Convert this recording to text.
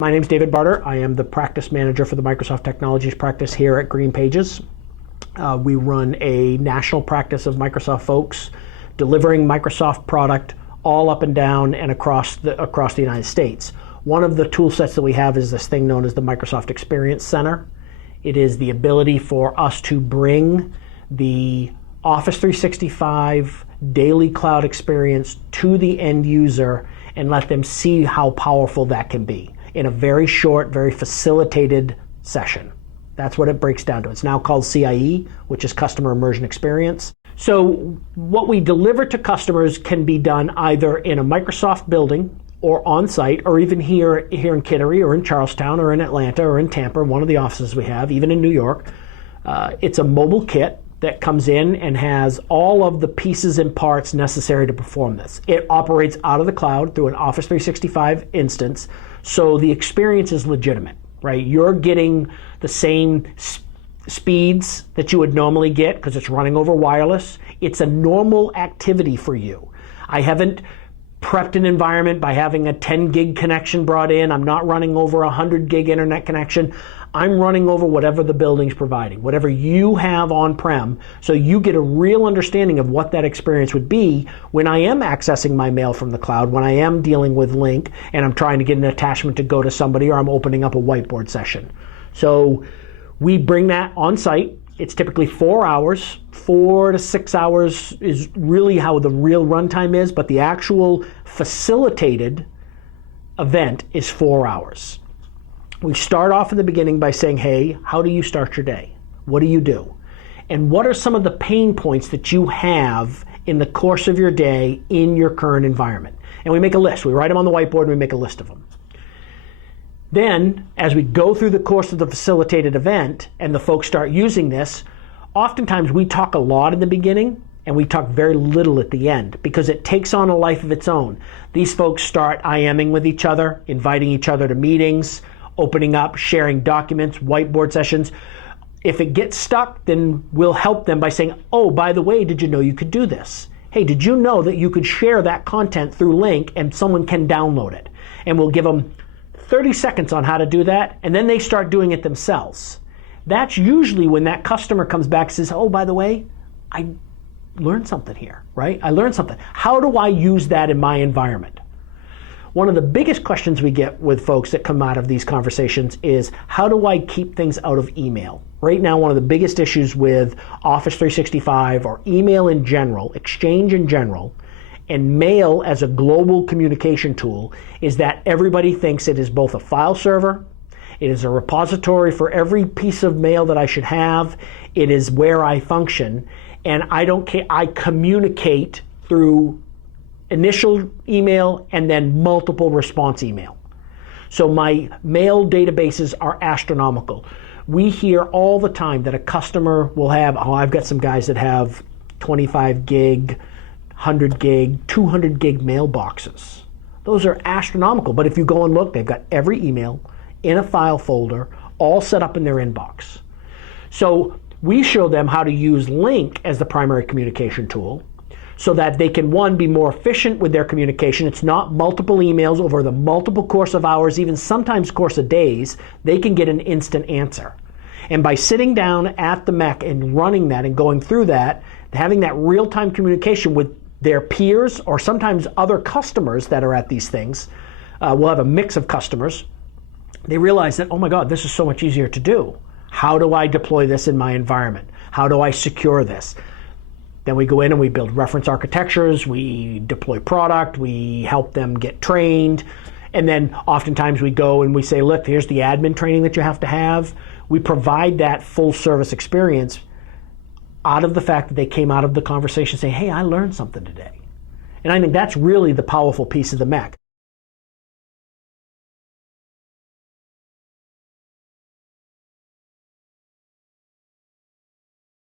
My name is David Barter. I am the practice manager for the Microsoft Technologies practice here at GreenPages. We run a national practice of Microsoft folks delivering Microsoft product all up and down and across the United States. One of the tool sets that we have is this thing known as the Microsoft Experience Center. It is the ability for us to bring the Office 365 daily cloud experience to the end user and let them see how powerful that can be in a very short, very facilitated session. That's what it breaks down to. It's now called CIE, which is Customer Immersion Experience. So what we deliver to customers can be done either in a Microsoft building or on-site, or even here in Kittery or in Charlestown or in Atlanta or in Tampa, one of the offices we have, even in New York. It's a mobile kit that comes in and has all of the pieces and parts necessary to perform this. It operates out of the cloud through an Office 365 instance, so the experience is legitimate, right? You're getting the same speeds that you would normally get because it's running over wireless. It's a normal activity for you. I haven't prepped an environment by having a 10 gig connection brought in. I'm not running over a 100 gig internet connection. I'm running over whatever the building's providing, whatever you have on-prem, so you get a real understanding of what that experience would be when I am accessing my mail from the cloud, when I am dealing with Link and I'm trying to get an attachment to go to somebody, or I'm opening up a whiteboard session. So we bring that on-site. It's typically 4 hours. 4 to 6 hours is really how the real runtime is, but the actual facilitated event is 4 hours. We start off in the beginning by saying, hey, how do you start your day? What do you do? And what are some of the pain points that you have in the course of your day in your current environment? And we make a list. We write them on the whiteboard and we make a list of them. Then, as we go through the course of the facilitated event and the folks start using this, oftentimes we talk a lot in the beginning and we talk very little at the end because it takes on a life of its own. These folks start IMing with each other, inviting each other to meetings, opening up, sharing documents, whiteboard sessions. If it gets stuck, then we'll help them by saying, oh, by the way, did you know you could do this? Hey, did you know that you could share that content through Link and someone can download it? And we'll give them 30 seconds on how to do that, and then they start doing it themselves. That's usually when that customer comes back and says, oh, by the way, I learned something here, right? I learned something. How do I use that in my environment? One of the biggest questions we get with folks that come out of these conversations is, how do I keep things out of email? Right now, one of the biggest issues with Office 365 or email in general, Exchange in general, and mail as a global communication tool is that everybody thinks it is both a file server, it is a repository for every piece of mail that I should have, it is where I function, and I don't care, I communicate through initial email and then multiple response email. So my mail databases are astronomical. We hear all the time that a customer will have, oh, I've got some guys that have 25 gig, 100 gig, 200 gig mailboxes. Those are astronomical, but if you go and look, they've got every email in a file folder, all set up in their inbox. So we show them how to use Link as the primary communication tool so that they can, one, be more efficient with their communication. It's not multiple emails over the multiple course of hours, even sometimes course of days. They can get an instant answer. And by sitting down at the mech and running that and going through that, having that real-time communication with their peers or sometimes other customers that are at these things, we'll have a mix of customers, they realize that, oh my God, this is so much easier to do. How do I deploy this in my environment? How do I secure this? Then we go in and we build reference architectures, we deploy product, we help them get trained, and then oftentimes we go and we say, look, here's the admin training that you have to have. We provide that full service experience out of the fact that they came out of the conversation saying, hey, I learned something today. And I think that's really the powerful piece of the mech.